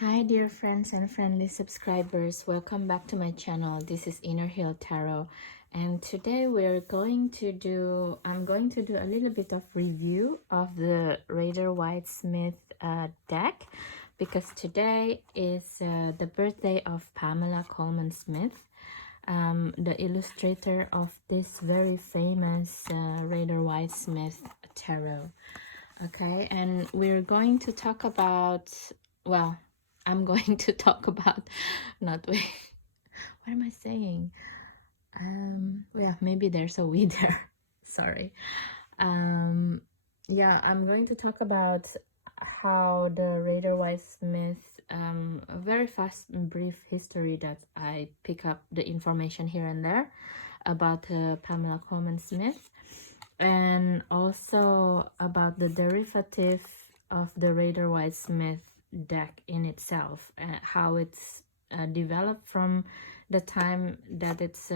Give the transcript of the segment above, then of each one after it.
Hi dear friends and friendly subscribers, welcome back to my channel. This is Inner Hill Tarot, and today I'm going to do a little bit of review of the Rider-Waite Smith deck, because today is the birthday of Pamela Coleman Smith, the illustrator of this very famous Rider-Waite Smith tarot. Okay, and we're going to talk about, well, I'm going to talk about, not wait, what am I saying? Yeah, maybe there's a we there. Sorry. Yeah, I'm going to talk about how the Rider-Waite Smith, a very fast and brief history that I pick up the information here and there about Pamela Coleman Smith, and also about the derivative of the Rider-Waite Smith deck in itself, how it's developed from the time that it's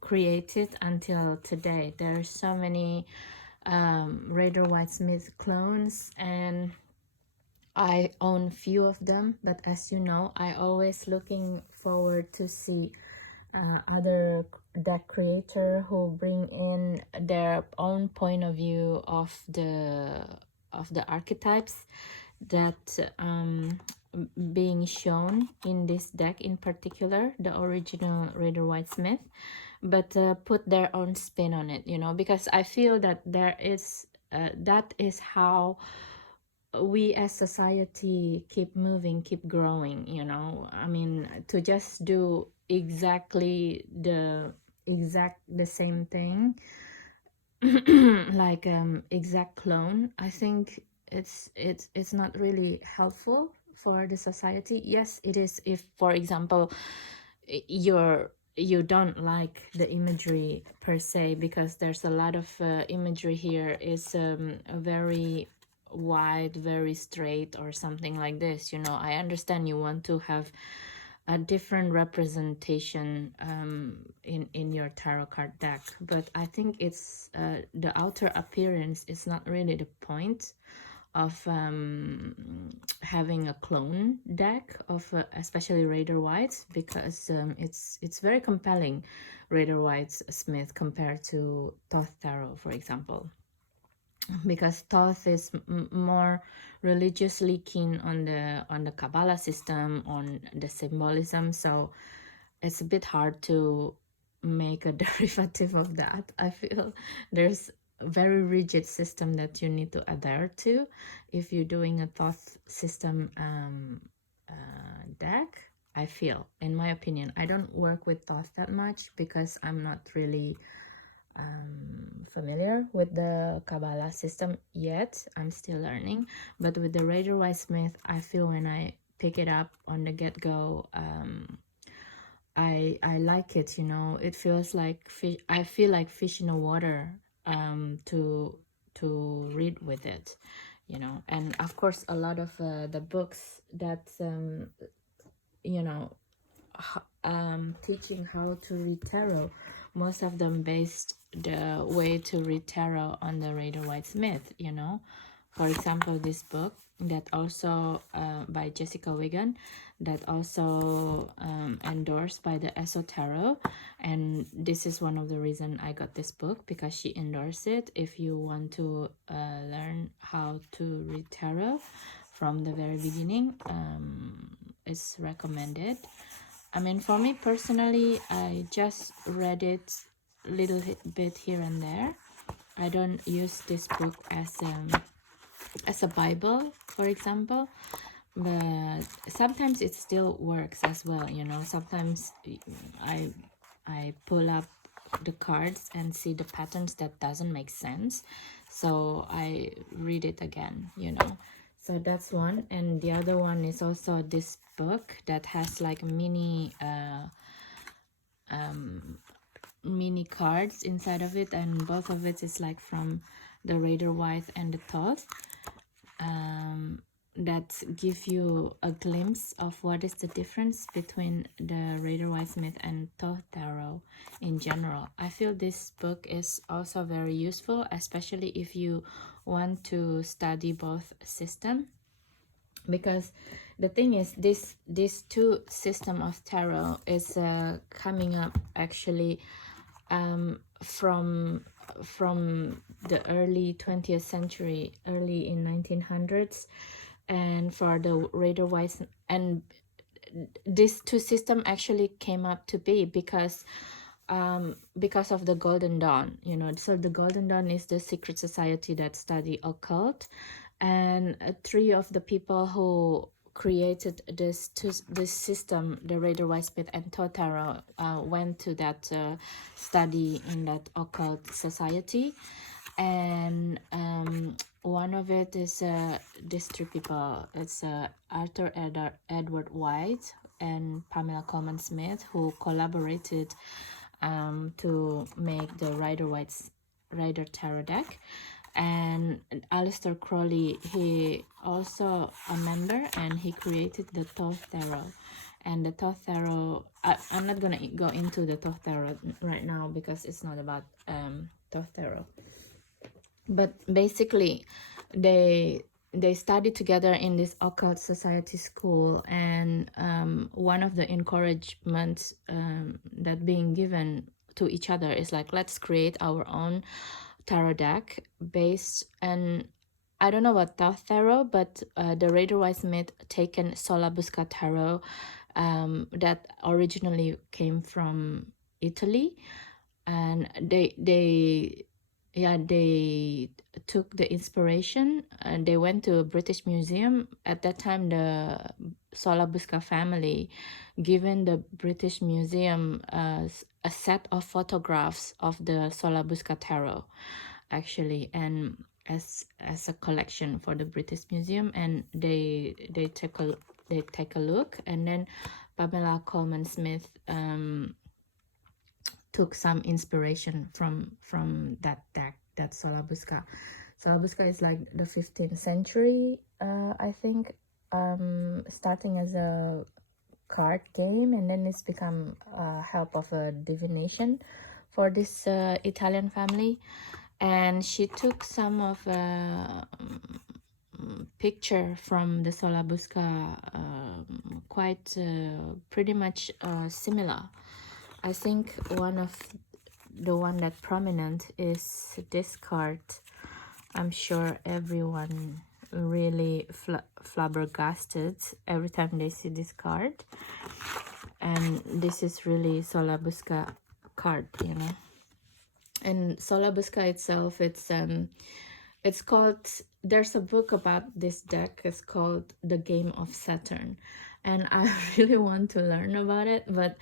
created until today. There are so many Rider-Waite Smith clones, and I own few of them, but as you know, I always looking forward to see other deck creator who bring in their own point of view of the archetypes that being shown in this deck, in particular the original Rider-Waite Smith, but put their own spin on it, you know, because I feel that there is that is how we as society keep moving, keep growing, you know. I mean, to just do exactly the same thing like exact clone, I think it's not really helpful for the society. Yes, it is if, for example, you don't like the imagery per se, because there's a lot of imagery here is a very wide, very straight or something like this, you know. I understand you want to have a different representation in your tarot card deck, but I think it's the outer appearance is not really the point of having a clone deck of especially Rider-Waite, because it's very compelling, Rider-Waite Smith, compared to Thoth Tarot, for example, because Thoth is more religiously keen on the Kabbalah system, on the symbolism, so it's a bit hard to make a derivative of that. I feel there's a very rigid system that you need to adhere to if you're doing a Thoth system deck. I feel, in my opinion, I don't work with Thoth that much because I'm not really familiar with the Kabbalah system yet. I'm still learning, but with the Rider-Waite Smith, I feel when I pick it up on the get-go, I like it, you know. It feels like fish. I feel like fish in the water to read with it, you know. And of course, a lot of the books that you know, teaching how to read tarot, most of them based the way to read tarot on the Rider-Waite Smith, you know. For example, this book that also by Jessica Wigan, that also endorsed by the ESO Tarot, and this is one of the reason I got this book, because she endorsed it. If you want to learn how to read tarot from the very beginning, it's recommended. I mean, for me personally, I just read it a little bit here and there. I don't use this book as a Bible, for example, but sometimes it still works as well, you know. Sometimes I pull up the cards and see the patterns that doesn't make sense, so I read it again, you know. So that's one. And the other one is also this book that has like mini cards inside of it, and both of it is like from the Rider-Waite and the Thoth, that give you a glimpse of what is the difference between the Rider-Waite Smith and Thoth Tarot in general. I feel this book is also very useful, especially if you want to study both system, because the thing is, this two system of tarot is coming up actually from the early 20th century, early in 1900s, and for the Rider-Waite, and these two system actually came up to be because of the Golden Dawn, you know. So the Golden Dawn is the secret society that study occult, and three of the people who created this system, the Rider-Waite Smith and Totaro, went to that study in that occult society, and one of it is these three people. It's Arthur Edward White and Pamela Coleman Smith, who collaborated to make the Rider Tarot deck. And Aleister Crowley, he also a member, and he created the Thoth Tarot. And the Thoth Tarot, I'm not gonna go into the Thoth Tarot right now because it's not about Thoth Tarot. But basically, they studied together in this occult society school, and one of the encouragements that being given to each other is like, let's create our own tarot deck based, and I don't know about Thoth Tarot, but the Rider-Waite Smith taken Solabusca Tarot that originally came from Italy, and they took the inspiration, and they went to a British museum. At that time, the Solabusca family given the British Museum a set of photographs of the Solabusca Tarot, actually, and as a collection for the British Museum, and they take a look, and then Pamela Coleman Smith took some inspiration from that deck, that Solabusca. Solabusca is like the 15th century, I think, starting as a card game, and then it's become help of a divination for this Italian family. And she took some of picture from the Solabusca, quite pretty much similar. I think one that prominent is this card. I'm sure everyone really flabbergasted every time they see this card, and this is really Solabusca card, you know. And Solabusca itself, it's called, there's a book about this deck. It's called The Game of Saturn, and I really want to learn about it, but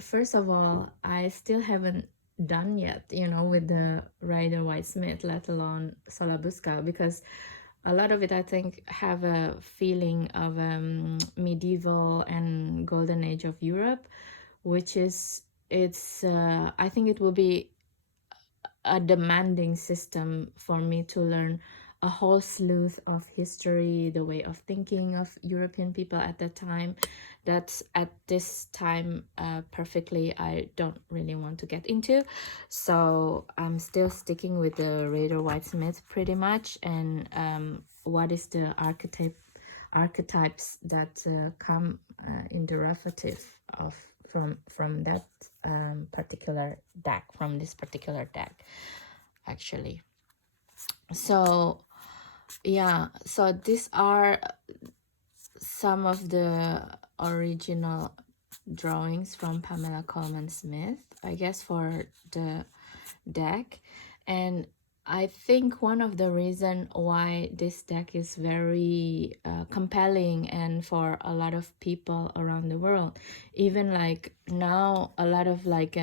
first of all, I still haven't done yet, you know, with the Rider-Waite Smith, let alone Solabusca, because a lot of it, I think, have a feeling of medieval and golden age of Europe, which is, I think it will be a demanding system for me to learn a whole slew of history, the way of thinking of European people at that time. That's at this time perfectly I don't really want to get into, so I'm still sticking with the Rider-Waite Smith pretty much. And what is the archetypes that come in derivative of from that particular deck, from this particular deck, actually. So yeah, so these are some of the original drawings from Pamela Coleman Smith, I guess, for the deck. And I think one of the reason why this deck is very compelling, and for a lot of people around the world, even like now, a lot of like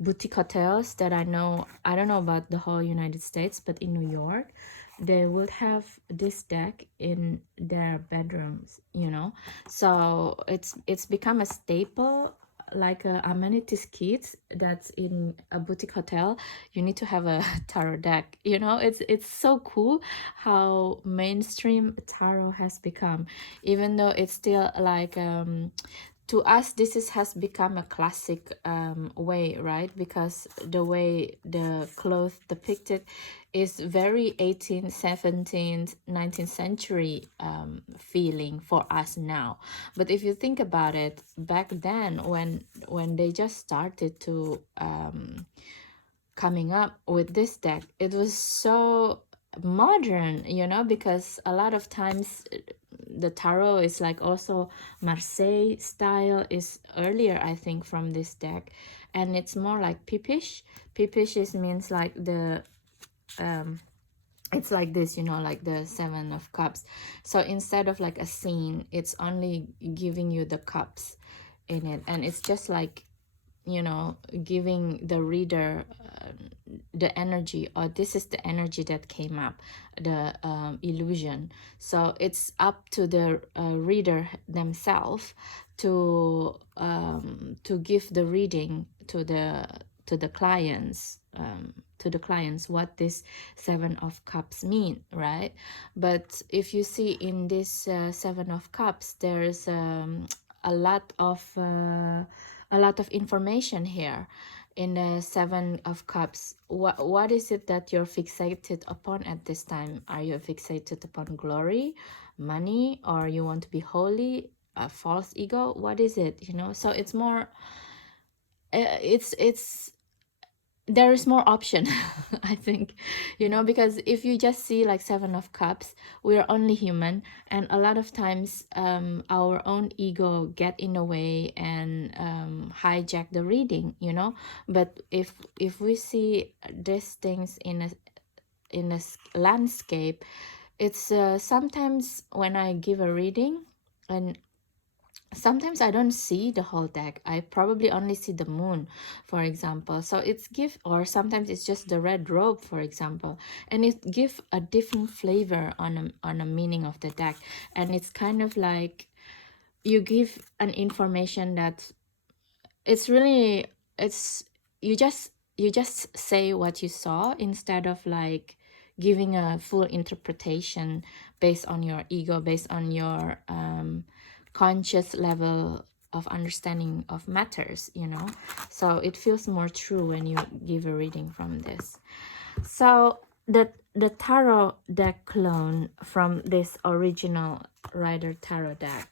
boutique hotels that I know, I don't know about the whole United States, but in New York, they would have this deck in their bedrooms, you know. So it's become a staple, like a amenities kit that's in a boutique hotel. You need to have a tarot deck, you know. It's so cool how mainstream tarot has become, even though it's still like to us this has become a classic way, right? Because the way the clothes depicted is very 18th, 17th, 19th century feeling for us now. But if you think about it, back then when they just started to coming up with this deck, it was so modern, you know, because a lot of times the tarot is like also Marseille style is earlier, I think, from this deck, and it's more like pipish. Pipish is means like the it's like this, you know, like the 7 of Cups. So instead of like a scene, it's only giving you the cups in it, and it's just like, you know, giving the reader the energy, or this is the energy that came up, the illusion. So it's up to the reader themselves to give the reading to the clients, what this 7 of Cups mean, right? But if you see in this 7 of Cups, there's a lot of information here in the 7 of Cups. What is it that you're fixated upon at this time? Are you fixated upon glory, money, or you want to be holy, a false ego? What is it, you know? So it's more it's there is more option. I think, you know, because if you just see like 7 of Cups, we are only human, and a lot of times our own ego get in the way and hijack the reading, you know. But if we see these things in a landscape, it's sometimes when I give a reading, and sometimes I don't see the whole deck. I probably only see the moon, for example. So it's give, or sometimes it's just the red robe, for example, and it give a different flavor on a meaning of the deck. And it's kind of like you give an information that it's really, it's you just say what you saw, instead of like giving a full interpretation based on your ego, based on your conscious level of understanding of matters, you know. So it feels more true when you give a reading from this. So the tarot deck clone from this original Rider tarot deck,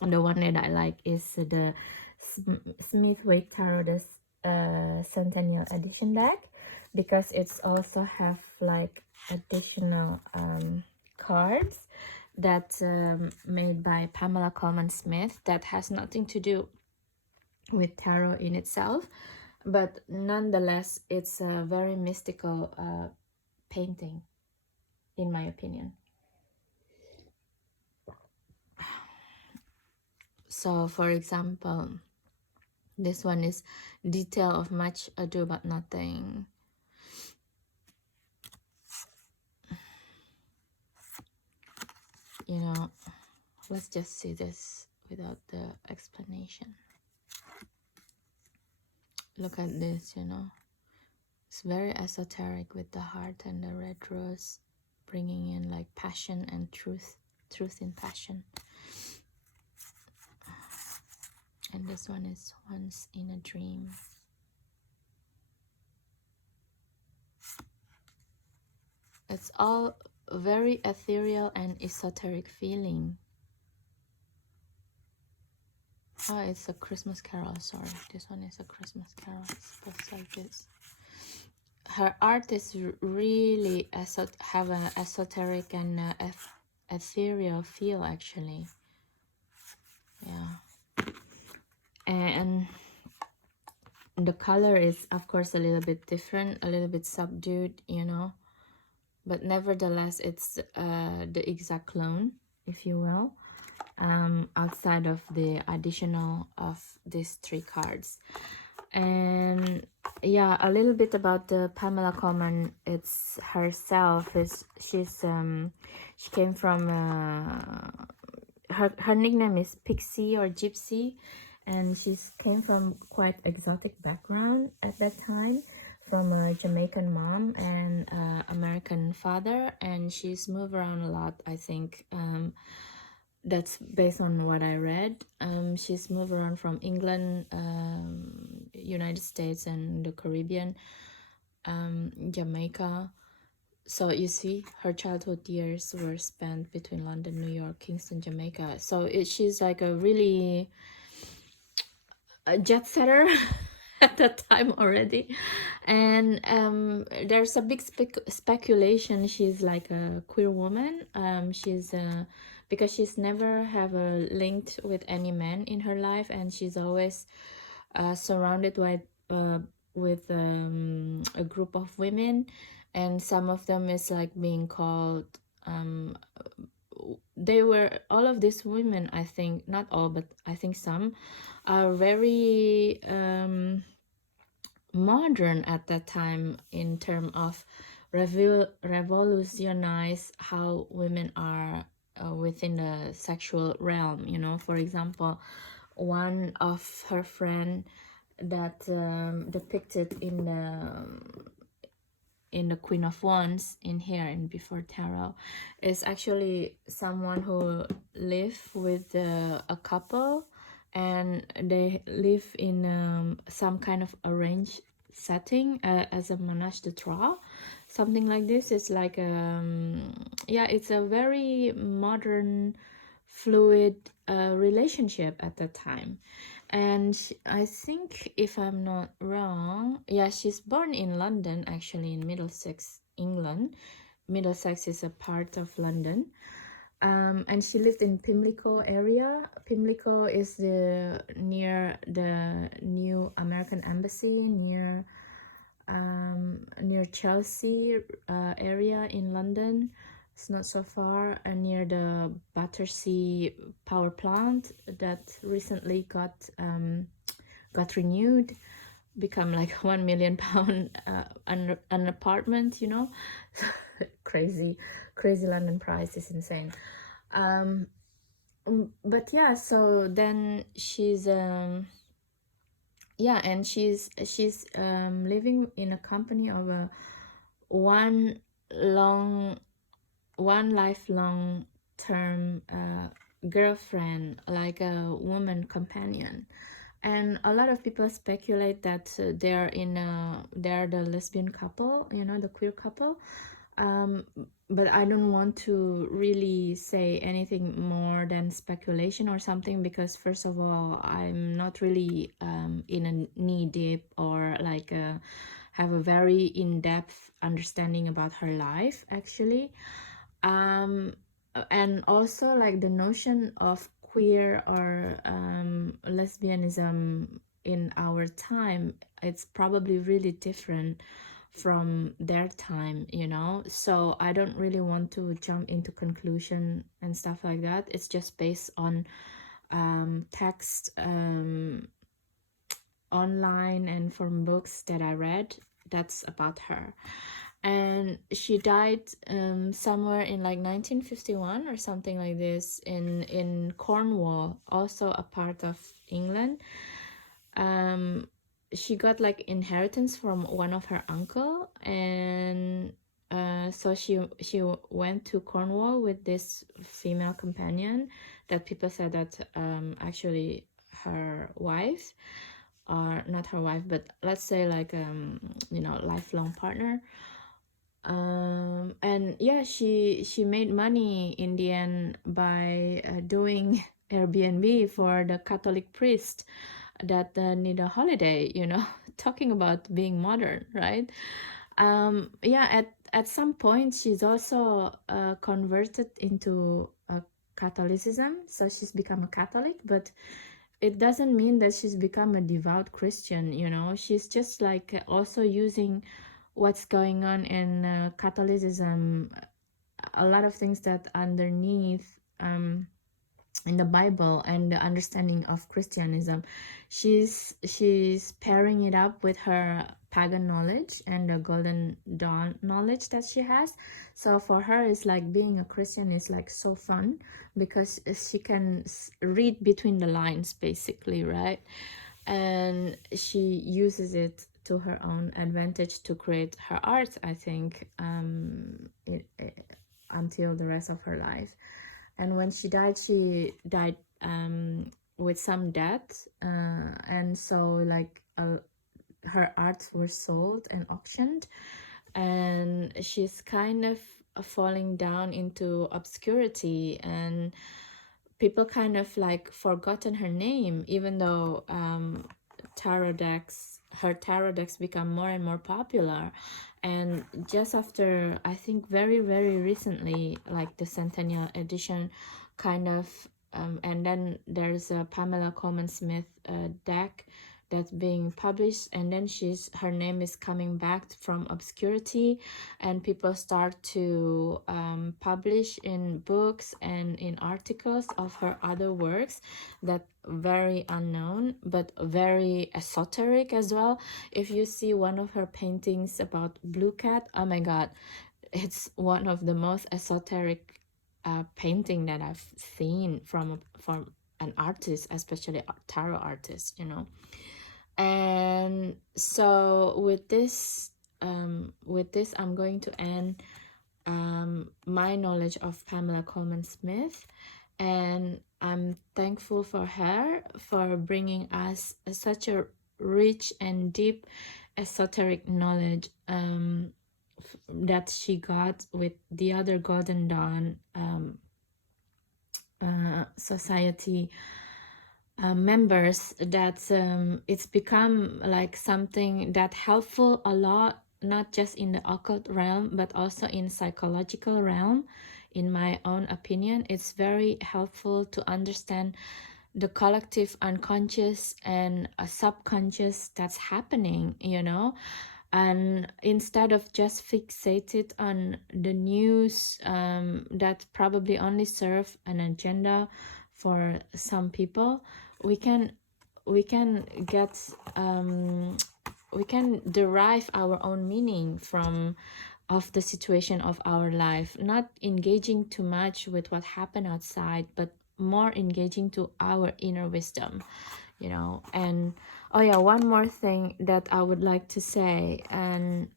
the one that I like is the Smith Wake Tarot, the Centennial Edition deck, because it's also have like additional cards that made by Pamela Coleman Smith that has nothing to do with tarot in itself, but nonetheless it's a very mystical painting, in my opinion. So for example, this one is Detail of Much Ado About Nothing. You know, let's just see this without the explanation. Look at this, you know. It's very esoteric with the heart and the red rose, bringing in like passion and truth in passion. And this one is Once in a Dream. It's all very ethereal and esoteric feeling. Oh, it's a Christmas Carol, sorry. This one is a Christmas Carol. It's supposed like this. Her art is really have an esoteric and ethereal feel, actually. Yeah. And the color is, of course, a little bit different, a little bit subdued, you know. But nevertheless, it's the exact clone, if you will. Outside of the additional of these 3 cards. And yeah, a little bit about the Pamela Coleman. It's herself is she came from her nickname is Pixie or Gypsy, and she came from quite exotic background at that time, from a Jamaican mom and American father, and she's moved around a lot, I think. that's based on what I read. She's moved around from England, United States, and the Caribbean, Jamaica. So you see, her childhood years were spent between London, New York, Kingston, Jamaica. So she's like a really a jet setter at that time already. And there's a big speculation she's like a queer woman. She's because she's never have a linked with any man in her life, and she's always surrounded with a group of women, and some of them is like being called they were all of these women, I think not all, but I think some are very modern at that time in terms of revolutionize how women are within the sexual realm. You know, for example, one of her friend that depicted in the Queen of Wands in here in Before Tarot is actually someone who live with a couple, and they live in some kind of arranged setting as a menage de trois, something like this. It's like yeah, it's a very modern fluid relationship at that time. And I think, if I'm not wrong, yeah, she's born in London, actually in Middlesex, England. Middlesex is a part of London. And she lived in Pimlico area. Pimlico is near the new American embassy, near Chelsea area in London. It's not so far, near the Battersea power plant that recently got renewed, become like £1 million an apartment, you know. crazy London price is insane. But yeah, so then she's yeah, and she's living in a company of a one lifelong term girlfriend, like a woman companion. And a lot of people speculate that they're the lesbian couple, you know, the queer couple. But I don't want to really say anything more than speculation or something, because first of all, I'm not really in a knee deep or like have a very in-depth understanding about her life, actually. And also, like, the notion of queer or lesbianism in our time, it's probably really different from their time, you know. So I don't really want to jump into conclusion and stuff like that. It's just based on text online and from books that I read. That's about her. And she died somewhere in like 1951 or something like this in Cornwall, also a part of England. She got like inheritance from one of her uncle, and so she went to Cornwall with this female companion that people said that actually her wife, or not her wife, but let's say like you know, lifelong partner. And yeah, she made money in the end by doing Airbnb for the Catholic priest that need a holiday, you know. Talking about being modern, right? Yeah, at some point she's also converted into Catholicism, so she's become a Catholic, but it doesn't mean that she's become a devout Christian, you know. She's just like also using what's going on in Catholicism, a lot of things that underneath in the Bible and the understanding of Christianism. She's pairing it up with her pagan knowledge and the Golden Dawn knowledge that she has. So for her, it's like being a Christian is like so fun, because she can read between the lines, basically, right? And she uses it to her own advantage to create her art, I think, until the rest of her life. and when she died with some debt, and so like her arts were sold and auctioned, and she's kind of falling down into obscurity, and people kind of like forgotten her name, even though her tarot decks become more and more popular. And just after, I think very recently, like the centennial edition kind of and then there's a Pamela Coleman Smith deck that's being published, and then her name is coming back from obscurity, and people start to publish in books and in articles of her other works that very unknown but very esoteric as well. If you see one of her paintings about blue cat, oh my god, it's one of the most esoteric painting that I've seen from an artist, especially a tarot artist, you know. And so with this I'm going to end my knowledge of Pamela Coleman Smith, and I'm thankful for her for bringing us such a rich and deep esoteric knowledge that she got with the other Golden Dawn society members, that it's become like something that helpful a lot, not just in the occult realm but also in psychological realm. In my own opinion, it's very helpful to understand the collective unconscious and subconscious that's happening, you know. And instead of just fixated on the news that probably only serve an agenda for some people, we can get we can derive our own meaning from of the situation of our life, not engaging too much with what happened outside, but more engaging to our inner wisdom, you know. And oh yeah, one more thing that I would like to say, and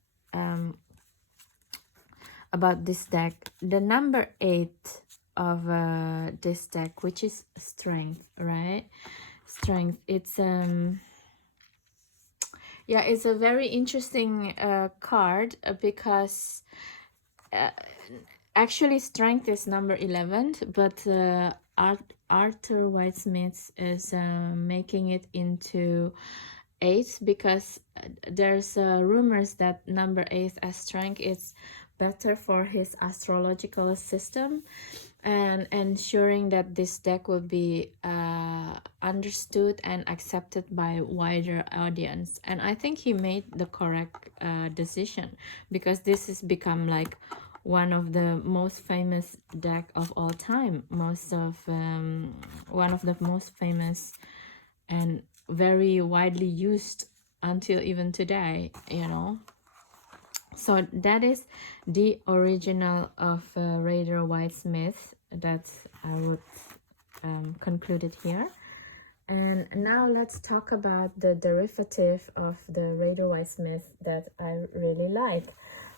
about this deck, the number 8 of this deck, which is strength, right? Strength, it's yeah, it's a very interesting card because actually strength is number 11, but Arthur White-Smith is making it into 8 because there's rumors that number 8 as strength is better for his astrological system, and ensuring that this deck will be understood and accepted by wider audience. And I think he made the correct decision, because this has become like one of the most famous deck of all time, one of the most famous and very widely used until even today, you know. So that is the original of Rider Waite Smith that I would conclude it here. And now let's talk about the derivative of the Rider Waite Smith that I really like.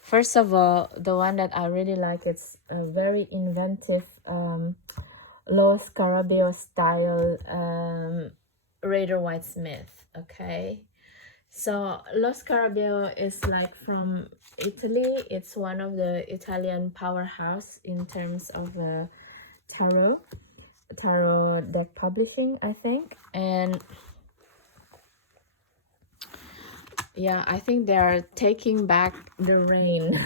First of all, the one that I really like, it's a very inventive Lo Scarabeo style Rider Waite Smith, okay? So Lo Scarabeo is like from Italy. It's one of the Italian powerhouse in terms of tarot deck publishing, I think. And yeah, I think they are taking back the reign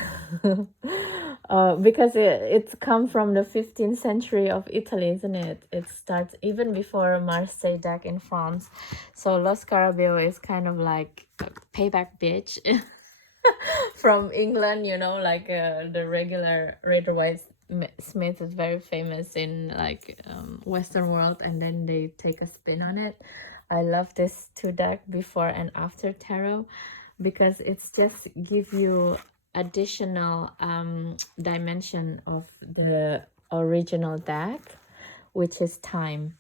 because it's come from the 15th century of Italy, isn't it? It starts even before Marseille deck in France. So Lo Scarabeo is kind of like a payback bitch from England, you know, like the regular Rider Waite Smith is very famous in like Western world, and then they take a spin on it. I love this 2 deck, before and after tarot, because it's just give you additional dimension of the original deck, which is time,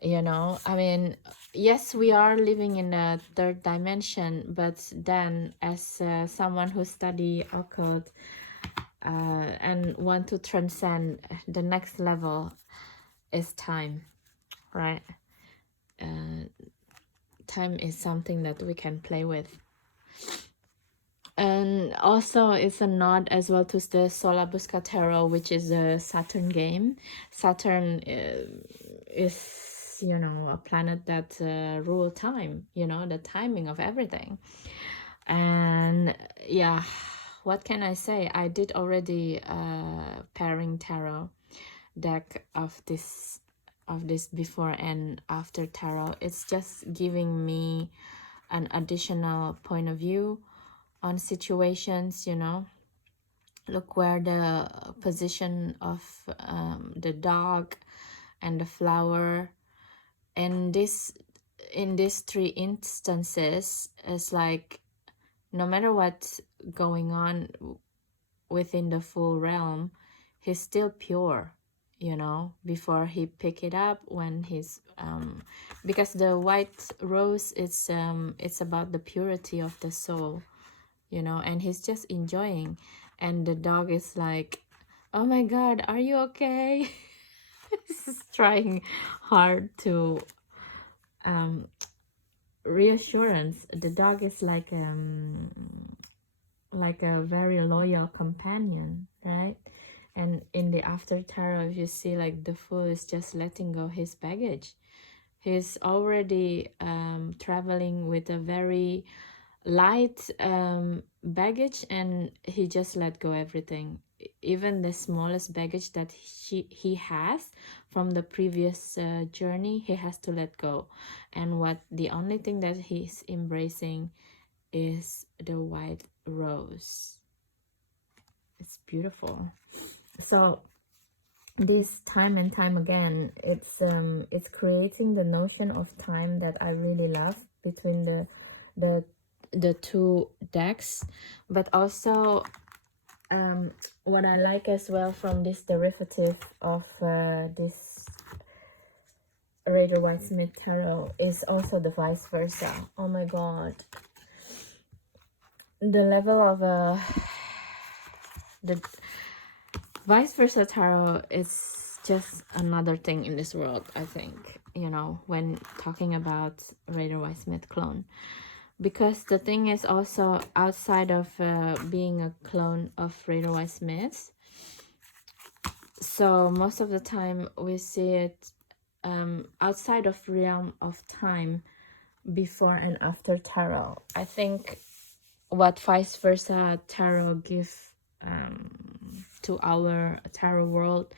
you know. I mean, yes, we are living in a 3rd dimension, but then as someone who study occult, and want to transcend the next level is time, right? Time is something that we can play with. And also it's a nod as well to the Solabusca Tarot, which is a Saturn game. Saturn is, you know, a planet that rule time, you know, the timing of everything. And yeah, what can I say? I did already pairing tarot deck of this before and after tarot. It's just giving me an additional point of view on situations, you know. Look where the position of the dog and the flower, and this in these three instances is like, no matter what's going on within the full realm, he's still pure, you know, before he pick it up when he's because the white rose, it's about the purity of the soul, you know, and he's just enjoying. And the dog is like, oh my god, are you okay? He's trying hard to reassurance. The dog is like a very loyal companion, right? And in the after tarot, if you see, like, the fool is just letting go his baggage. He's already traveling with a very light baggage, and he just let go everything, even the smallest baggage that he has from the previous journey. He has to let go, and what the only thing that he's embracing is the white rose. It's beautiful. So this time and time again, it's creating the notion of time that I really love between the two decks. But also what I like as well from this derivative of this Rider-Waite-Smith tarot is also the vice versa. Oh my god, the level of the vice versa tarot is just another thing in this world, I think, you know, when talking about Rider-Waite-Smith clone. Because the thing is also, outside of being a clone of Rider-Waite-Smith, so most of the time we see it outside of realm of time, before and after tarot. I think what vice versa tarot give to our tarot world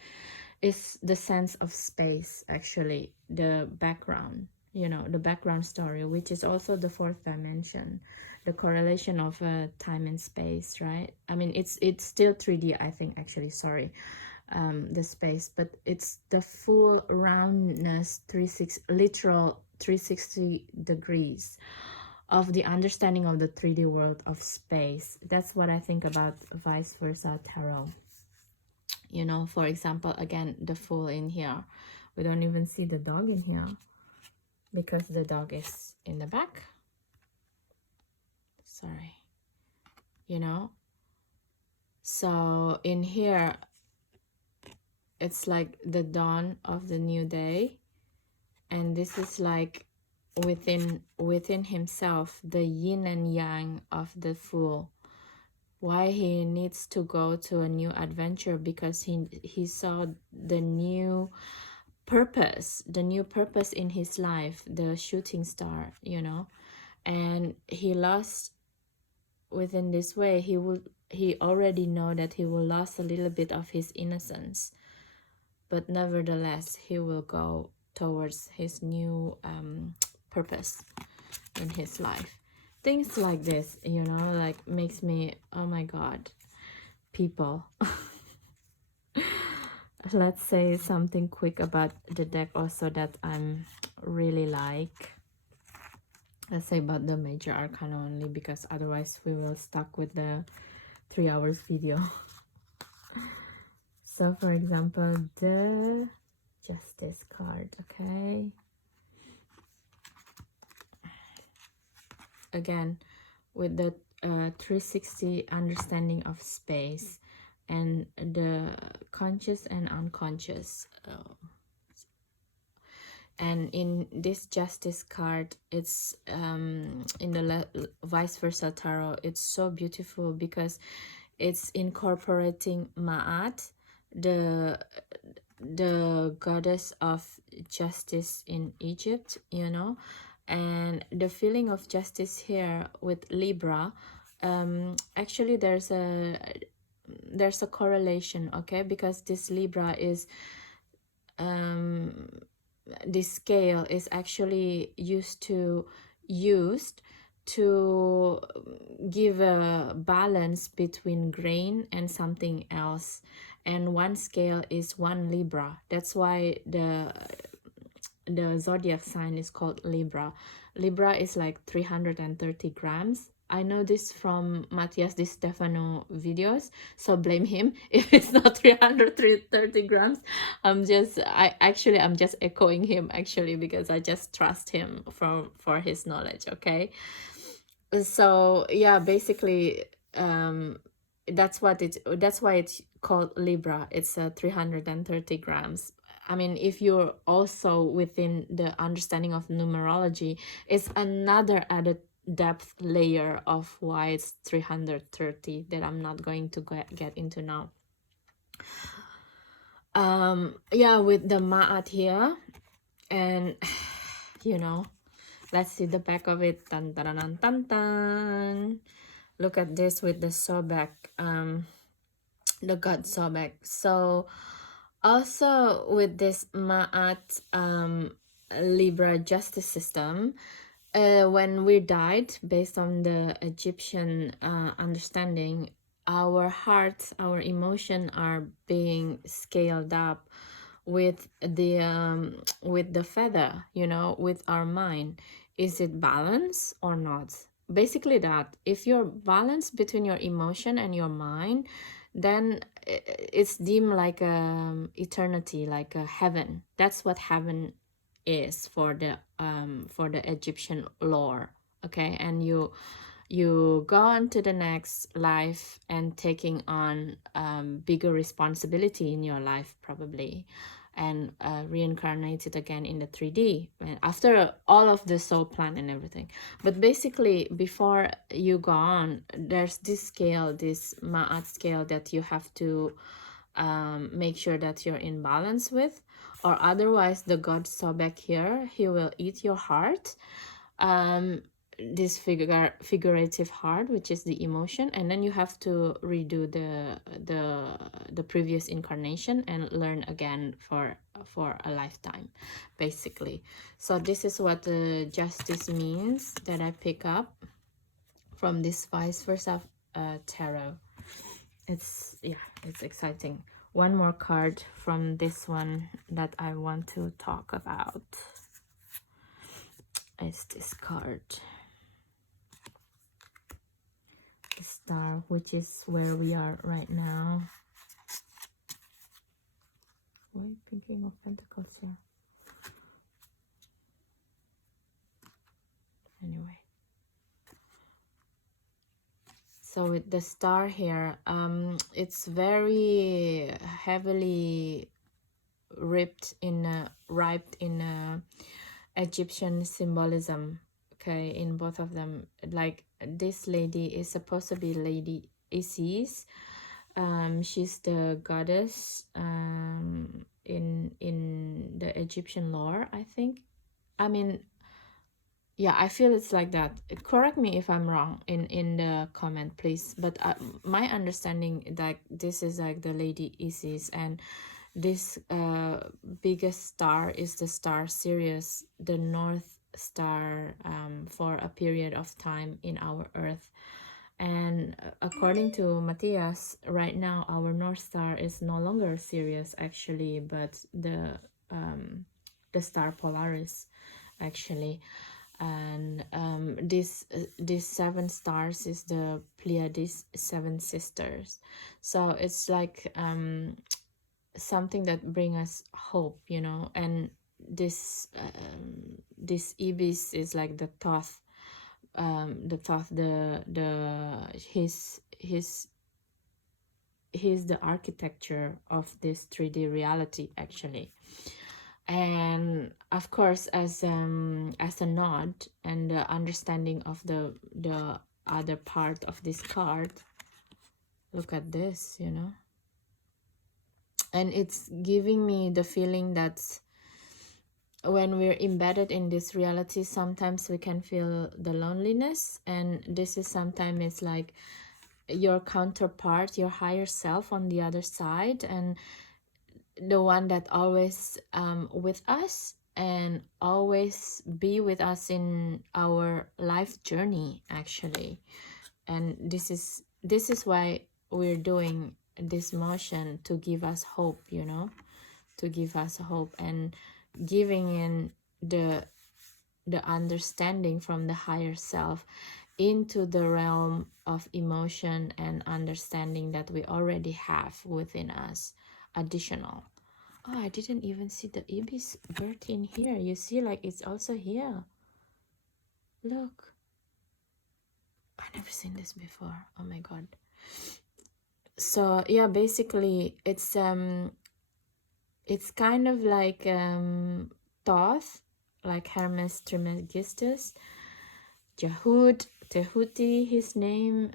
is the sense of space, actually, the background, you know, the background story, which is also the fourth dimension, the correlation of time and space, right? I mean, it's still 3D, I think, actually, sorry, the space, but it's the full roundness, literal 360 degrees of the understanding of the 3D world of space. That's what I think about vice versa tarot. You know, for example, again, the Fool in here, we don't even see the dog in here because the dog is in the back. Sorry, you know. So in here, it's like the dawn of the new day, and this is like within himself, the yin and yang of the Fool. Why he needs to go to a new adventure, because he saw the new purpose in his life, the shooting star, you know, and he lost within this way. He already know that he will lose a little bit of his innocence, but nevertheless he will go towards his new purpose in his life. Things like this, you know, like makes me, oh my god, people. Let's say something quick about the deck also that I'm really like. Let's say about the major arcana only, because otherwise we will stuck with the 3 hours video. So for example, the Justice card, okay? Again, with the 360 understanding of space, and the conscious and unconscious. And in this justice card, it's in the vice versa tarot, it's so beautiful because it's incorporating Ma'at, the goddess of justice in Egypt, you know. And the feeling of justice here with Libra, actually there's a correlation, okay, because this Libra is this scale is actually used to give a balance between grain and something else, and one scale is one Libra. That's why the zodiac sign is called Libra. Libra is like 330 grams. I know this from Matthias Di Stefano videos, so blame him if it's not 330 grams. I'm just echoing him actually, because I just trust him for his knowledge, okay? So yeah, basically that's why it's called Libra. It's 330 grams. I mean, if you're also within the understanding of numerology, it's another added depth layer of why it's 330 that I'm not going to get into now. Yeah, with the Ma'at here, and you know, let's see the back of it. Tan tan tan tan tan. Look at this with the Sobek, the god Sobek. So also with this Ma'at Libra justice system, when we died, based on the Egyptian understanding, our hearts, our emotion are being scaled up with the feather, you know, with our mind. Is it balanced or not? Basically that if you're balanced between your emotion and your mind, then it's deemed like eternity, like a heaven. That's what heaven is for the Egyptian lore, okay? And you go on to the next life and taking on bigger responsibility in your life probably, and reincarnated again in the 3D and after all of the soul plan and everything. But basically, before you go on, there's this scale, this Ma'at scale, that you have to make sure that you're in balance with, or otherwise the god Sobek here, he will eat your heart, this figurative heart, which is the emotion, and then you have to redo the previous incarnation and learn again for a lifetime, basically. So this is what the justice means that I pick up from this vice versa tarot. It's, yeah, it's exciting. One more card from this one that I want to talk about is this card, the Star, which is where we are right now. Why thinking of Pentacles here? Anyway, so with the Star here, it's very heavily wrapped in Egyptian symbolism, okay, in both of them. Like, this lady is supposed to be Lady Isis. She's the goddess in the Egyptian lore, I think. I mean, yeah, I feel it's like that. Correct me if I'm wrong in the comment, please. But my understanding, like, this is like the Lady Isis, and this biggest star is the star Sirius, the North Star, for a period of time in our Earth. And according to Matthias, right now our North Star is no longer Sirius actually, but the star Polaris actually. And these 7 stars is the Pleiades 7 sisters. So it's like something that bring us hope, you know. And this Ibis is like the Thoth, his he's the architecture of this 3D reality actually. And of course, as a nod and the understanding of the other part of this card, look at this, you know, and it's giving me the feeling that when we're embedded in this reality, sometimes we can feel the loneliness, and this is sometimes it's like your counterpart, your higher self on the other side, and the one that always with us and always be with us in our life journey actually. And this is why we're doing this motion, to give us hope, you know, to give us hope and giving in the understanding from the higher self into the realm of emotion and understanding that we already have within us, additional. Oh, I didn't even see the ibis bird in here. You see, like, it's also here. Look. I've never seen this before. Oh my god. So yeah, basically it's kind of like Thoth, like Hermes Trismegistus, Jehud, Tehuti, his name,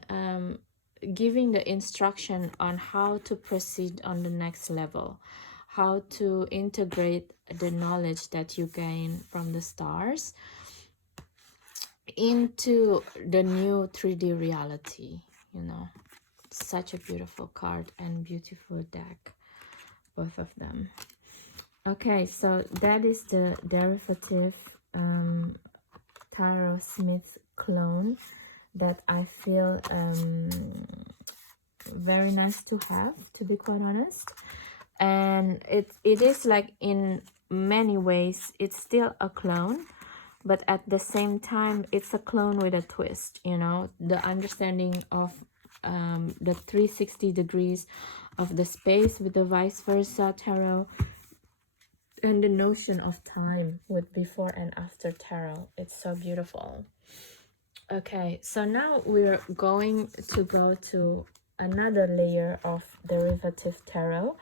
giving the instruction on how to proceed on the next level, how to integrate the knowledge that you gain from the stars into the new 3D reality, you know. Such a beautiful card and beautiful deck, both of them. Okay, so that is the derivative Tarot Smith clone that I feel very nice to have, to be quite honest. And it is like, in many ways it's still a clone, but at the same time it's a clone with a twist, you know, the understanding of the 360 degrees of the space with the vice versa tarot, and the notion of time with before and after tarot. It's so beautiful. Okay, so now we're going to go to another layer of derivative tarot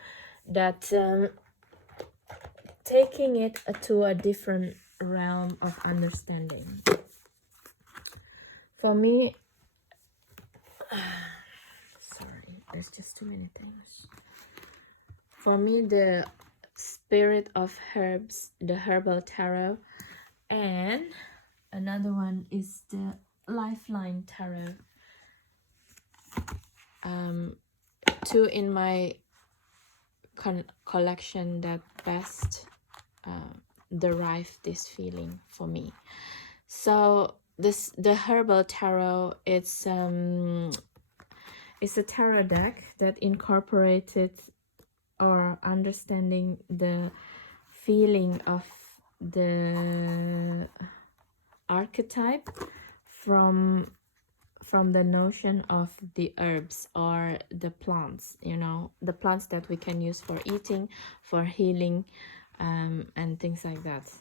that taking it to a different realm of understanding. For me, sorry, there's just too many things. For me, the Spirit of Herbs, the Herbal Tarot, and another one is the Lifeline Tarot. Two in my collection that best derive this feeling for me. So the Herbal Tarot, it's a tarot deck that incorporated or understanding the feeling of the archetype from the notion of the herbs or the plants, you know, the plants that we can use for eating, for healing, and things like that.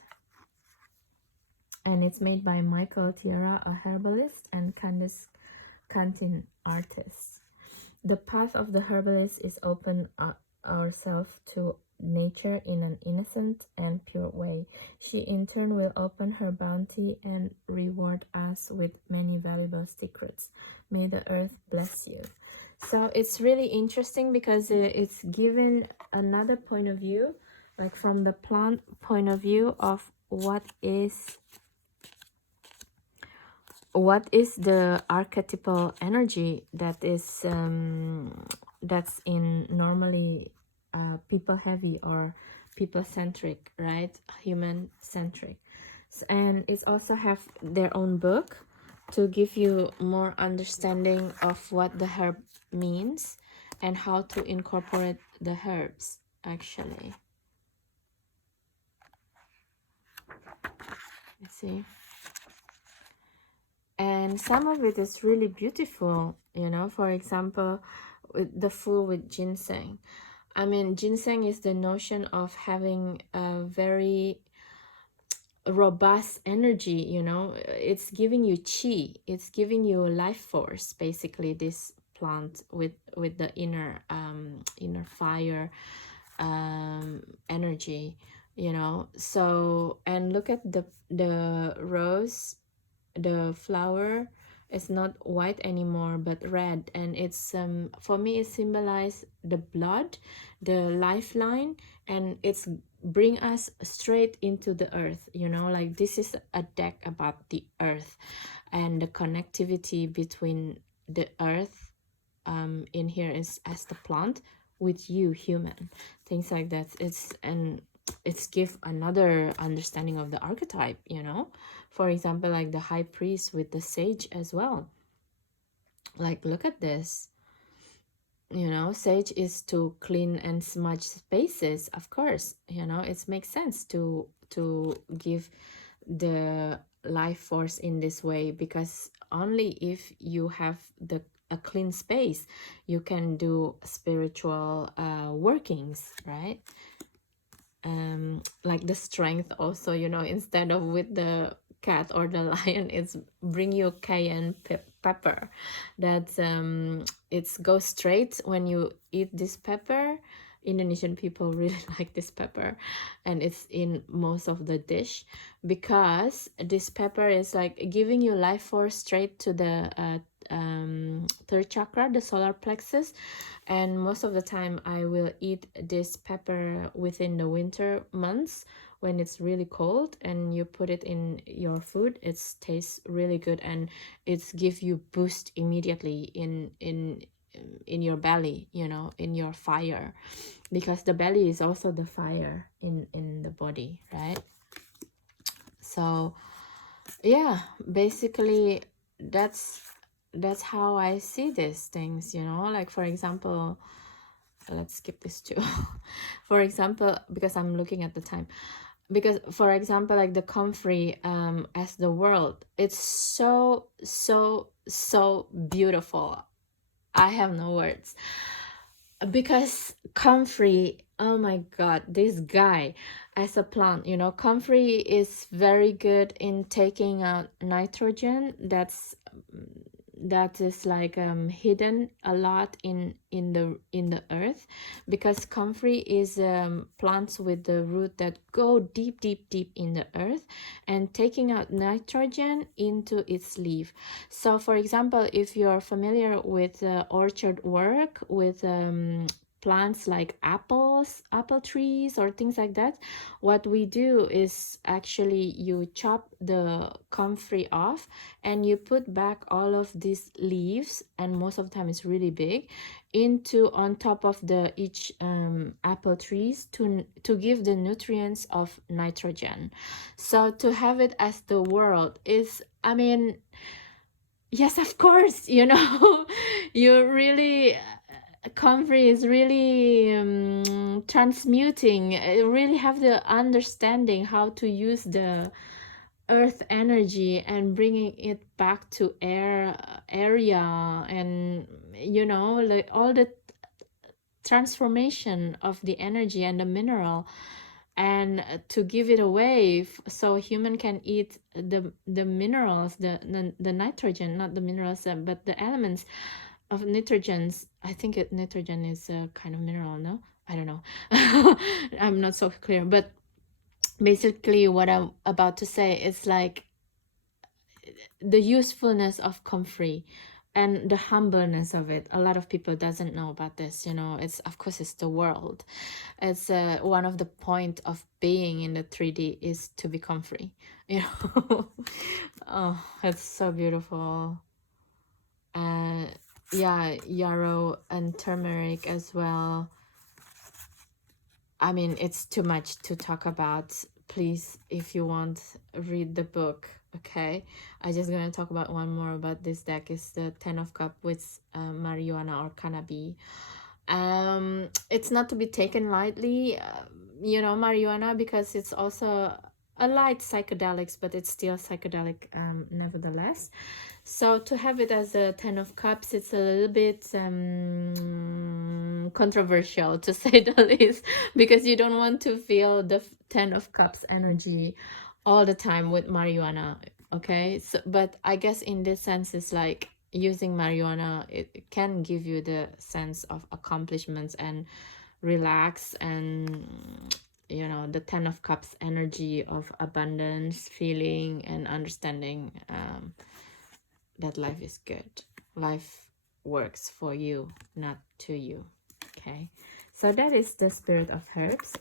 And it's made by Michael Tierra, a herbalist, and Candice Cantin, artist. The path of the herbalist is open ourselves to nature in an innocent and pure way. She in turn will open her bounty and reward us with many valuable secrets. May the earth bless you. So it's really interesting because it's given another point of view, like from the plant point of view of what is the archetypal energy that is that's in normally people heavy or people centric, right? Human centric. And it's also have their own book to give you more understanding of what the herb means and how to incorporate the herbs actually. Let's see. And some of it is really beautiful, you know, for example, with the fool with ginseng. I mean, ginseng is the notion of having a very robust energy, you know. It's giving you chi, it's giving you life force, basically, this plant with the inner inner fire energy, you know. So, and look at the rose, the flower is not white anymore but red, and it's for me it symbolizes the blood, the lifeline, and it's bring us straight into the earth, you know. Like this is a deck about the earth and the connectivity between the earth in here is as the plant with you human, things like that. It's give another understanding of the archetype, you know. For example, like the high priest with the sage as well. Like look at this, you know. Sage is to clean and smudge spaces, of course, you know. It makes sense to give the life force in this way, because only if you have a clean space you can do spiritual workings, right? Like the strength also, you know, instead of with the cat or the lion, it's bring you cayenne pepper. That's it's go straight when you eat this pepper. Indonesian people really like this pepper, and it's in most of the dish, because this pepper is like giving you life force straight to the third chakra, the solar plexus. And most of the time I will eat this pepper within the winter months when it's really cold, and you put it in your food. It tastes really good, and it's give you boost immediately in your belly, you know, in your fire, because the belly is also the fire in the body, right? So yeah, basically that's how I see these things, you know. Like for example, let's skip this too. For example, because I'm looking at the time, because for example, like the comfrey as the world, it's so beautiful. I have no words, because comfrey, oh my god, this guy as a plant, you know. Comfrey is very good in taking out nitrogen that is like hidden a lot in the earth, because comfrey is plants with the root that go deep in the earth and taking out nitrogen into its leaf. So for example, if you're familiar with orchard work with plants like apple trees or things like that, what we do is actually you chop the comfrey off and you put back all of these leaves, and most of the time it's really big, into on top of the each apple trees to give the nutrients of nitrogen. So to have it as the world is, I mean, yes, of course, you know. You really comfrey is really transmuting, really have the understanding how to use the earth energy and bringing it back to area, and you know, like all the transformation of the energy and the mineral, and to give it away so human can eat the minerals, the nitrogen, not the minerals, but the elements of nitrogens. I think nitrogen is a kind of mineral, no, I don't know. I'm not so clear, but basically what I'm about to say is like the usefulness of comfrey and the humbleness of it. A lot of people doesn't know about this, you know. It's, of course, it's the world. It's one of the point of being in the 3D is to be comfrey, you know. Oh, it's so beautiful. Yeah, yarrow and turmeric as well. I mean, it's too much to talk about. Please, if you want, read the book, okay? I just gonna talk about one more about this deck. Is the 10 of Cups with marijuana or cannabis. It's not to be taken lightly, you know, marijuana, because it's also a light psychedelics, but it's still psychedelic nevertheless. So to have it as a 10 of Cups, it's a little bit controversial, to say the least, because you don't want to feel the 10 of Cups energy all the time with marijuana, okay? So, but I guess in this sense, it's like using marijuana, it can give you the sense of accomplishments and relax, and you know, the 10 of Cups energy of abundance, feeling and understanding that life is good. Life works for you, not to you. Okay, so that is the spirit of herbs.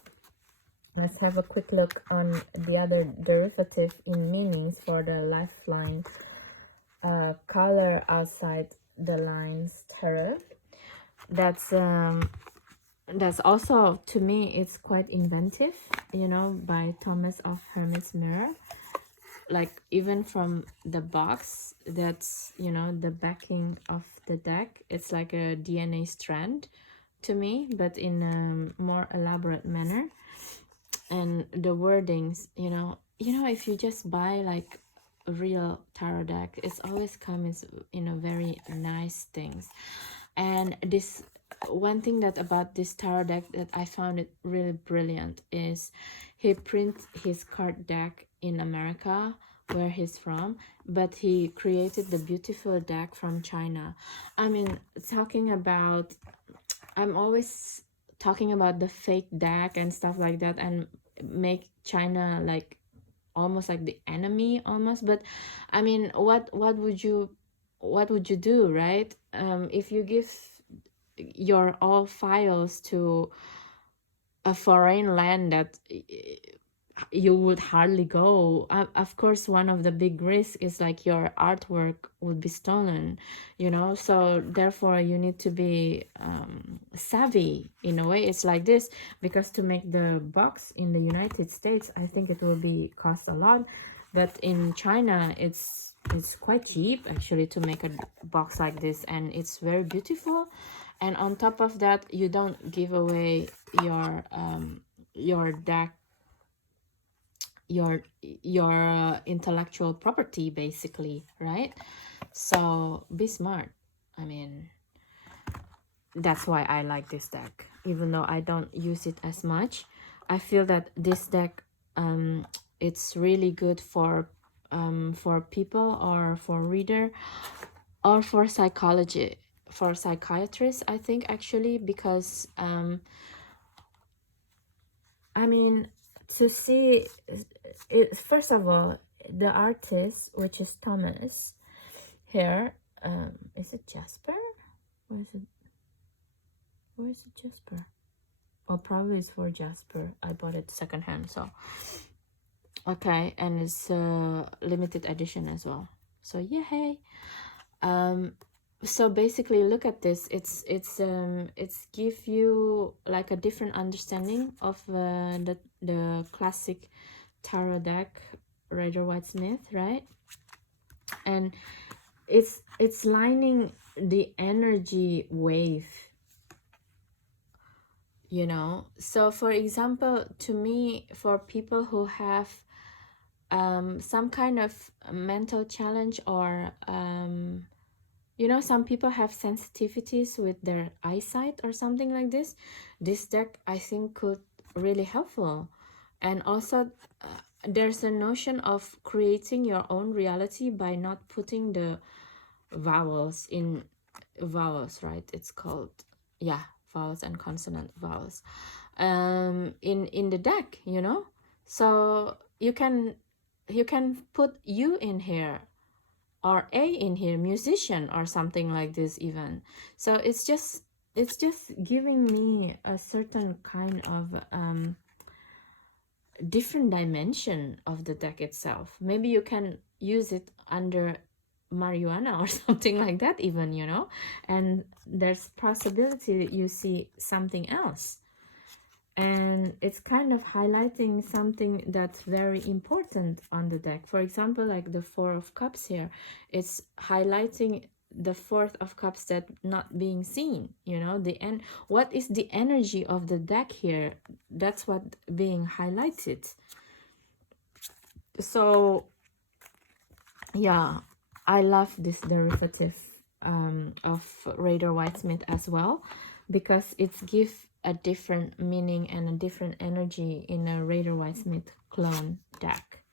Let's have a quick look on the other derivative in meanings for the lifeline color outside the lines tarot. That's also, to me, it's quite inventive, you know, by Thomas of Hermit's Mirror. Like, even from the box, that's, you know, the backing of the deck, it's like a DNA strand to me, but in a more elaborate manner. And the wordings, you know, if you just buy like a real tarot deck, it's always comes in a very nice things. And this one thing that about this tarot deck that I found it really brilliant is he prints his card deck in America, where he's from, but he created the beautiful deck from China. I mean, talking about, I'm always talking about the fake deck and stuff like that, and make China like almost like the enemy almost. But I mean, what would you do, right? If you give your all files to a foreign land that you would hardly go, of course one of the big risks is like your artwork would be stolen, you know. So therefore you need to be savvy in a way. It's like this, because to make the box in the United States, I think it will be cost a lot, but in China it's quite cheap actually to make a box like this, and it's very beautiful. And on top of that, you don't give away your deck, your intellectual property, basically, right? So be smart. I mean, that's why I like this deck, even though I don't use it as much. I feel that this deck, it's really good for people, or for reader, or for psychology, for psychiatrists, I think, actually, because I mean, to see it, first of all, the artist, which is Thomas here, is it Jasper? Where is it Jasper? Oh, probably it's for Jasper. I bought it secondhand, so okay. And it's limited edition as well, so yay. So basically, look at this. It's give you like a different understanding of the classic tarot deck, Rider-Waite-Smith, right? And it's lining the energy wave, you know. So for example, to me, for people who have some kind of mental challenge, or you know, some people have sensitivities with their eyesight or something like this deck, I think, could really helpful. And also there's a notion of creating your own reality by not putting the vowels, right? It's called, yeah, vowels and consonant vowels in the deck, you know. So you can put you in here, or A in here, musician, or something like this even. So it's just giving me a certain kind of different dimension of the deck itself. Maybe you can use it under marijuana or something like that even, you know, and there's possibility you see something else. And it's kind of highlighting something that's very important on the deck. For example, like the Four of Cups here, it's highlighting the Fourth of Cups that not being seen, you know, what is the energy of the deck here? That's what being highlighted. So yeah, I love this derivative of Rider-Waite-Smith as well, because it gives a different meaning and a different energy in a Rider-Waite-Smith clone deck.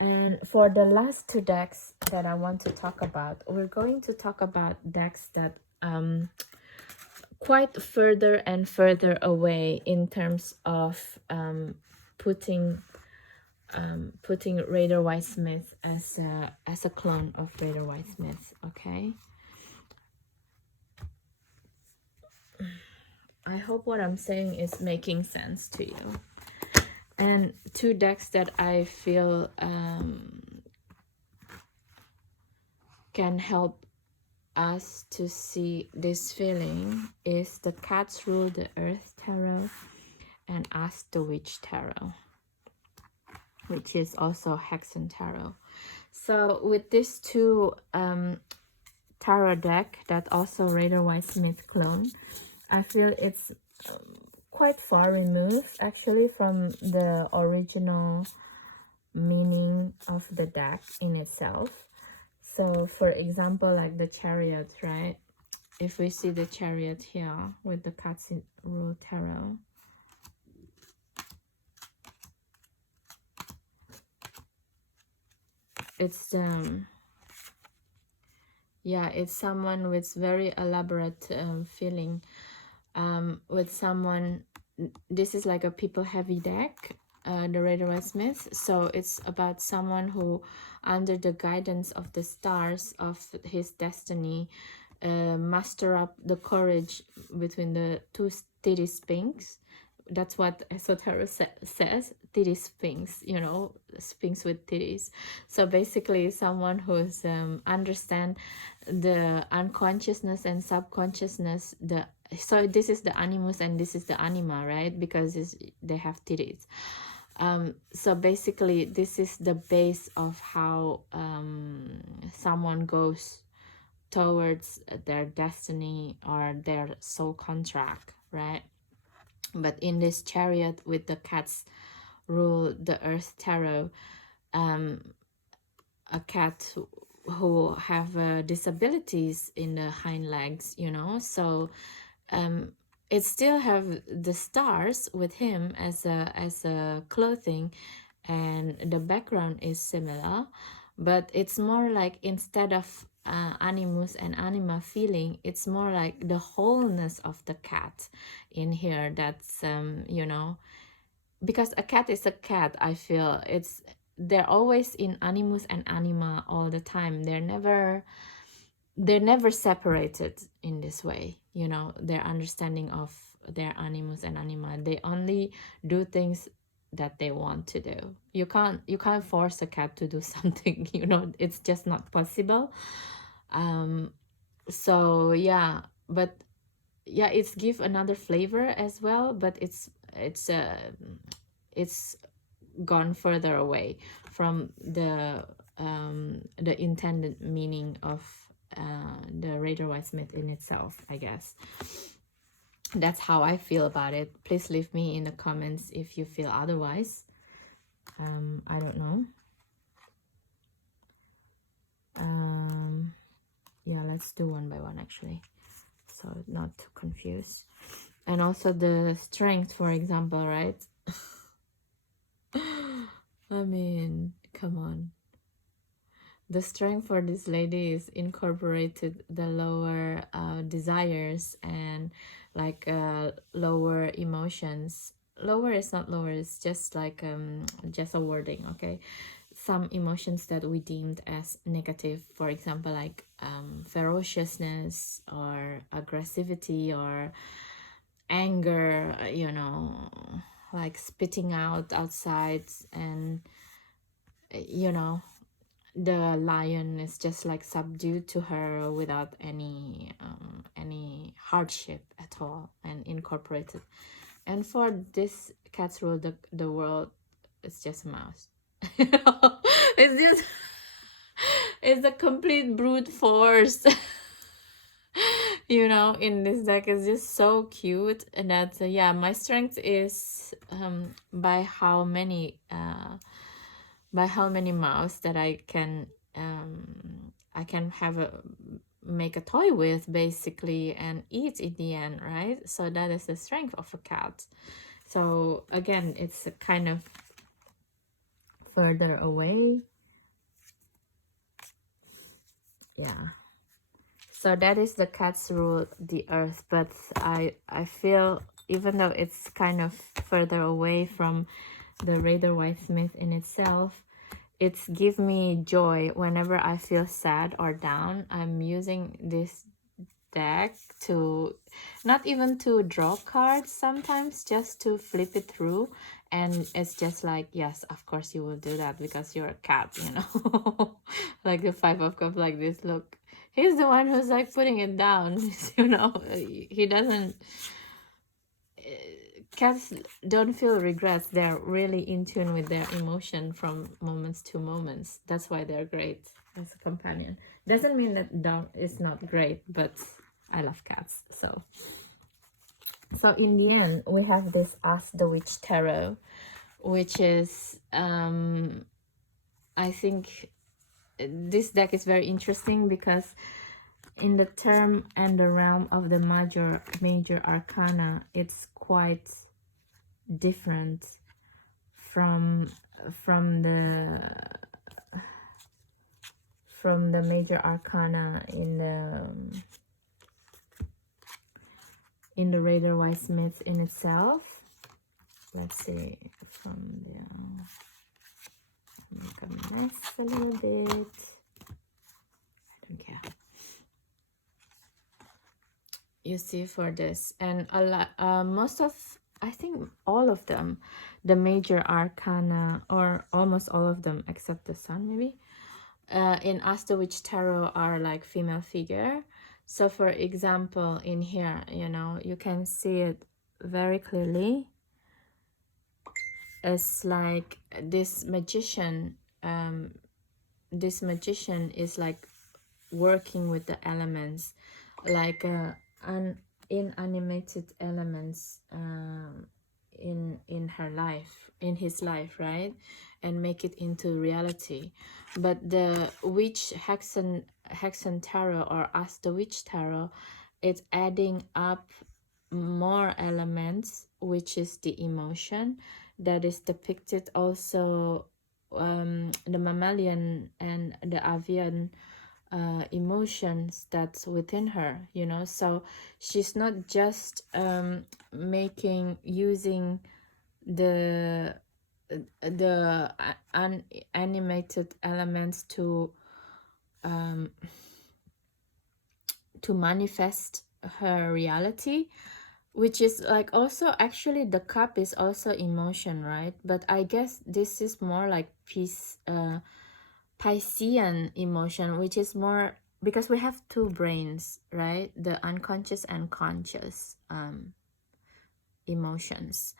And for the last two decks that I want to talk about, we're going to talk about decks that quite further and further away in terms of putting Raider White Smith as a clone of Raider White Smith. Okay, I hope what I'm saying is making sense to you. And two decks that I feel can help us to see this feeling is the Cats Rule the Earth Tarot and Ask the Witch Tarot, which is also Hexen Tarot. So with these two tarot deck that also Raider White Smith clone, I feel it's quite far removed actually from the original meaning of the deck in itself. So for example, like the Chariot, right? If we see the Chariot here with the Cats Rule Tarot, it's yeah, it's someone with very elaborate feeling, with someone. This is like a people heavy deck, the Raider White Smith. So it's about someone who, under the guidance of the stars of his destiny, muster up the courage between the two titty sphinx. That's what esoteric says, titty sphinx, you know, sphinx with titties. So basically someone who's understand the unconsciousness and subconsciousness, so this is the animus and this is the anima, right? Because they have titties. So basically this is the base of how someone goes towards their destiny or their soul contract, right? But in this Chariot with the Cats Rule the Earth Tarot, a cat who have disabilities in the hind legs, you know, so it still have the stars with him as a clothing, and the background is similar, but it's more like, instead of animus and anima feeling, it's more like the wholeness of the cat in here. That's you know, because a cat is a cat, I feel they're always in animus and anima all the time. They're never separated in this way, you know, their understanding of their animus and anima. They only do things that they want to do. You can't force a cat to do something, you know, it's just not possible. So yeah, but yeah, it's give another flavor as well, but it's gone further away from the intended meaning of the Raider White Smith in itself, I guess. That's how I feel about it. Please leave me in the comments if you feel otherwise. I don't know. Yeah, let's do one by one actually, so not to confuse. And also the strength, for example, right? I mean, come on. The strength for this lady is incorporated the lower desires and like lower emotions. Lower is not lower, it's just like just a wording, okay? Some emotions that we deemed as negative, for example, like ferociousness or aggressivity or anger, you know, like spitting out outside, and you know, the lion is just like subdued to her without any hardship at all and incorporated. And for this Cat's Rule, the world is just a mouse. You know, it's just it's a complete brute force. You know, in this deck is just so cute. And that yeah, my strength is by how many mouse that I can have make a toy with, basically, and eat in the end, right? So that is the strength of a cat. So again, it's a kind of further away. Yeah, so that is the cats rule the earth, but I feel even though it's kind of further away from the Rider-Waite-Smith in itself, it's give me joy whenever I feel sad or down. I'm using this deck to not even to draw cards, sometimes just to flip it through, and it's just like, yes, of course you will do that because you're a cat, you know. Like the Five of Cups, like this, look, he's the one who's like putting it down. You know, he doesn't, cats don't feel regrets. They're really in tune with their emotion from moments to moments. That's why they're great as a companion. Doesn't mean that dog is not great, but I love cats. So in the end, we have this Ask the Witch Tarot, which is I think this deck is very interesting because in the term and the realm of the major arcana, it's quite different from the major arcana in the Rider-Waite-Smith in itself. Let's see from the make a mess a little bit. I don't care. You see, for this, and a lot, most of, I think all of them, the major arcana, or almost all of them except the sun maybe, in Ask the Witch Tarot are like female figure. So for example, in here, you know, you can see it very clearly. It's like this magician is like working with the elements, like inanimated elements in her life, in his life, right, and make it into reality. But the witch hexen tarot, or Ask the Witch Tarot, it's adding up more elements, which is the emotion that is depicted, also the mammalian and the avian emotions that's within her, you know. So she's not just using the animated elements to manifest her reality, which is like also actually the cup is also emotion, right? But I guess this is more like Piscean emotion, which is more because we have two brains, right? The unconscious and conscious emotions.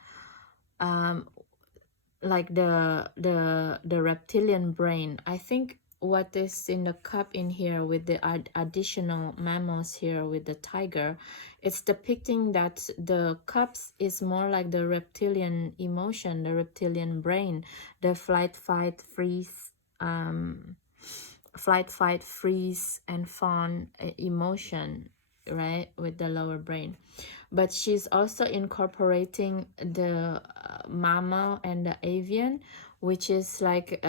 Like the reptilian brain. I think what is in the cup in here with the additional mammals here with the tiger, it's depicting that the cups is more like the reptilian emotion, the reptilian brain, the flight, fight, freeze, and fawn emotion, right, with the lower brain. But she's also incorporating the mammal and the avian, which is like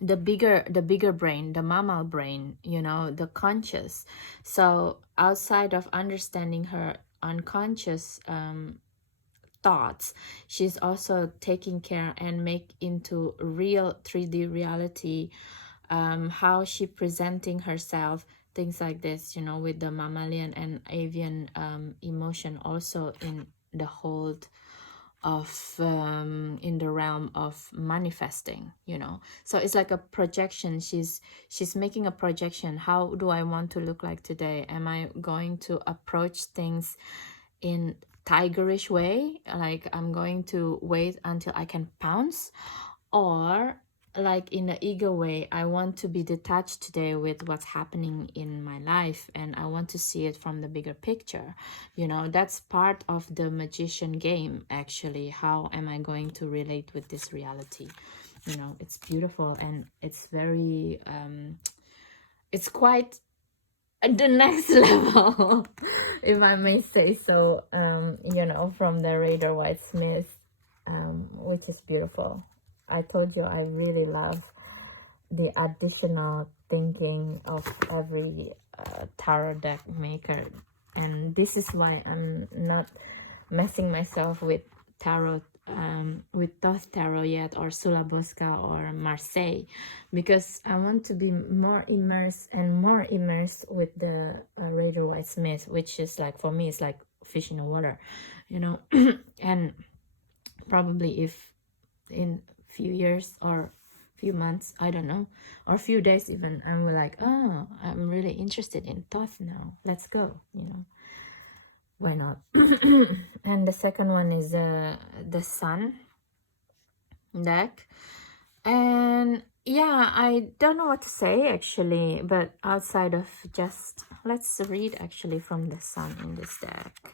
the bigger brain, the mammal brain, you know, the conscious. So outside of understanding her unconscious thoughts, she's also taking care and make into real 3D reality how she presenting herself, things like this, you know, with the mammalian and avian emotion also in the hold of in the realm of manifesting, you know. So it's like a projection. She's making a projection. How do I want to look like today? Am I going to approach things in tigerish way, like I'm going to wait until I can pounce, or like in the ego way, I want to be detached today with what's happening in my life and I want to see it from the bigger picture, you know. That's part of the magician game, actually. How am I going to relate with this reality? You know, it's beautiful and it's very it's quite the next level, if I may say so, you know, from the Rider-Waite-Smith, which is beautiful. I told you I really love the additional thinking of every tarot deck maker, and this is why I'm not messing myself with tarot, with Thoth Tarot yet, or Sulaboska or Marseille, because I want to be more immersed with the Rider-Waite-Smith, which is like, for me, it's like fish in the water, you know. And probably if in few years or few months, I don't know, or few days even, I'm like, oh, I'm really interested in Thoth now, let's go, you know, why not? And the second one is the Sun deck, and yeah, I don't know what to say actually, but outside of just, let's read actually from the Sun in this deck.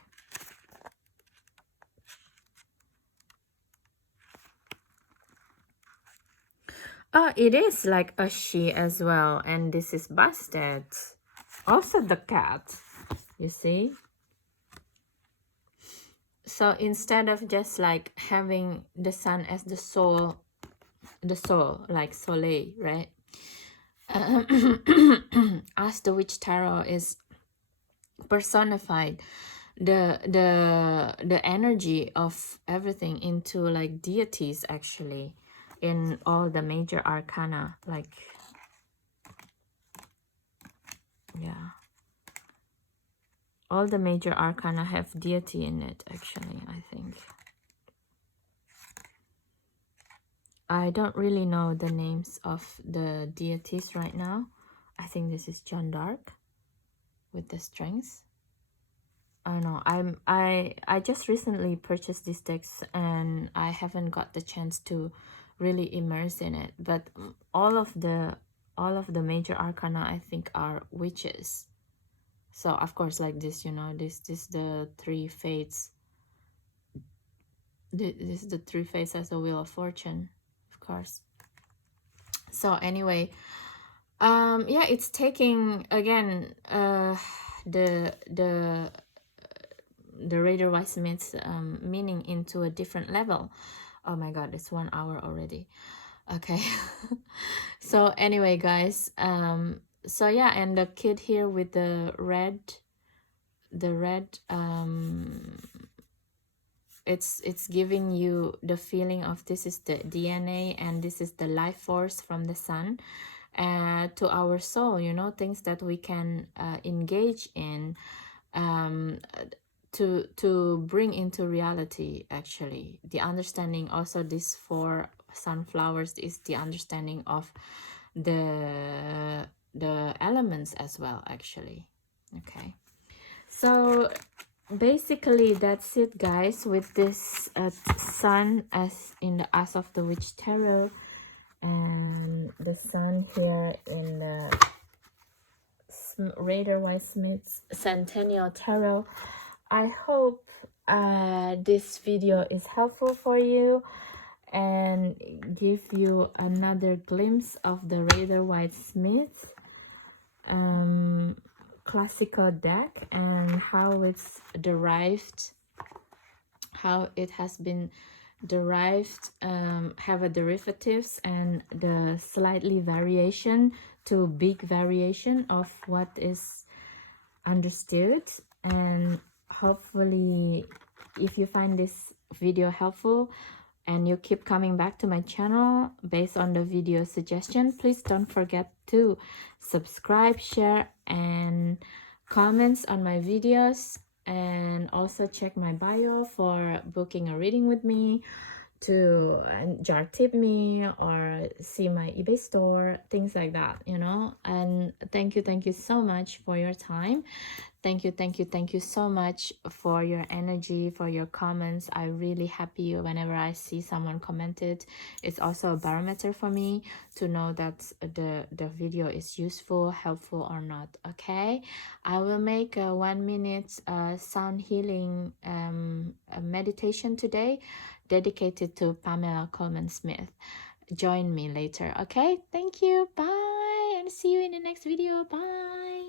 Oh, it is like a she as well, and this is Bastet, also the cat, you see. So instead of just like having the Sun as the soul like Soleil, right? As the Witch Tarot is personified the energy of everything into like deities actually in all the major arcana, like, yeah, all the major arcana have deity in it actually. I think I don't really know the names of the deities right now. I think this is John Dark with the strengths. I don't know. I just recently purchased these decks and I haven't got the chance to really immerse in it. But all of the major arcana, I think, are witches. So of course, like this, you know, this the three fates. This is the three fates as a Wheel of Fortune, of course. So anyway, yeah, it's taking again the Rider-Waite-Smith's meaning into a different level. Oh my god, it's 1 hour already. Okay. So anyway, guys, so yeah, and the kid here with the red it's giving you the feeling of this is the DNA and this is the life force from the Sun to our soul, you know, things that we can engage in to bring into reality. Actually, the understanding also, this for sunflowers, is the understanding of the elements as well actually. Okay, so basically that's it, guys, with this Sun as in the As of the Witch Tarot, and the Sun here in the Rider-Waite-Smith's Centennial Tarot. I hope this video is helpful for you and give you another glimpse of the Rider-Waite-Smith classical deck and how it's derived, how it has been derived, have a derivatives and the slightly variation to big variation of what is understood. And hopefully if you find this video helpful and you keep coming back to my channel based on the video suggestion, please don't forget to subscribe, share, and comments on my videos, and also check my bio for booking a reading with me, to jar tip me or see my eBay store, things like that, you know. And thank you so much for your time. Thank you so much for your energy, for your comments. I'm really happy whenever I see someone commented. It's also a barometer for me to know that the video is useful, helpful or not. Okay, I will make a 1 minute sound healing meditation today, dedicated to Pamela Coleman Smith. Join me later. Okay, thank you, bye, and see you in the next video. Bye.